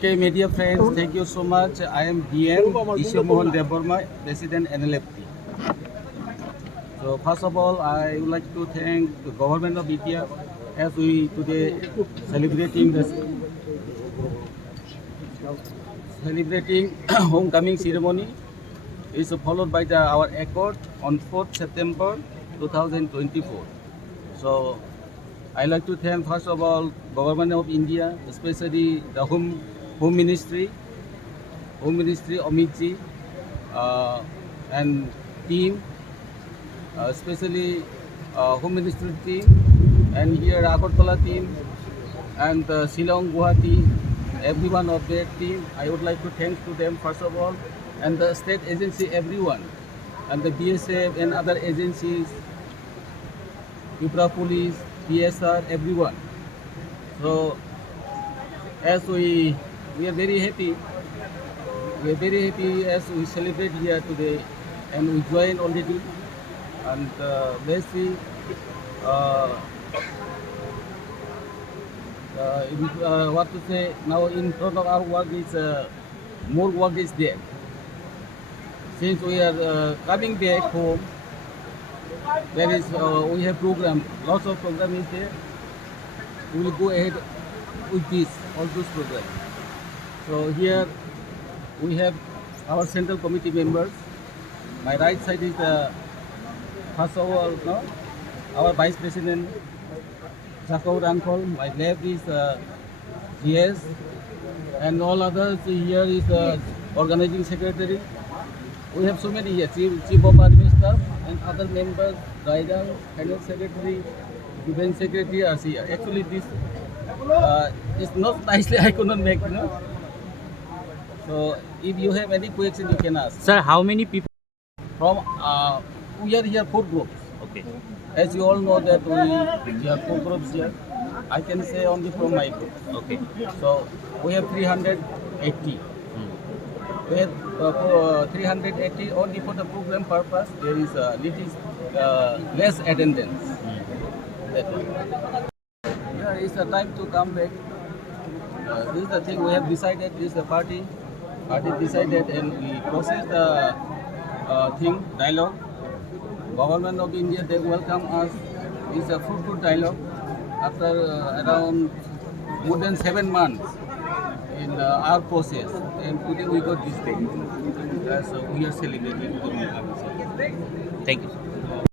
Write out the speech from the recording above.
Okay, media friends, thank you so much. I am DM Isha Mohan Deborma, President NLFT. So first of all, I would like to thank the government of India as we today celebrating homecoming ceremony is followed by our accord on 4th September 2024. So I like to thank first of all government of India, especially the Home Ministry, Amit ji, and team, especially Home Ministry team, and here Agartala team, and Shillong, Guwahati, everyone of their team. I would like to thank to them first of all, and the state agency, everyone, and the BSF and other agencies, Upra Police, PSR, everyone. So as we are very happy. We are very happy as we celebrate here today, and we join already. And let's see. What to say now? In front of our work is more work is there. Since we are coming back home, there is we have program. Lots of program is there. We will go ahead with this all those programs. So here we have our central committee members. My right side is first of all, no, our vice president Jacob Rankol. My left is GS, and all others. Here is the organizing secretary. We have so many here, chief of army staff and other members, guidance, finance secretary, defense secretary are here. Actually, this is not nicely I could not make, you know. So if you have any question, you can ask. Sir, how many people? From we are here 4 groups. Okay. As you all know that we have 4 groups here. I can say only from my group. Okay. So we have 380. We have 380 only for the program purpose. There is little less attendance. That one. Yeah, it's the time to come back. This is the thing we have decided. This is the party. Party decided, and we process the thing dialogue. Government of India, they welcome us. It's a fruitful dialogue after around more than 7 months in our process, and today we got this day. So we are celebrating. Thank you, sir.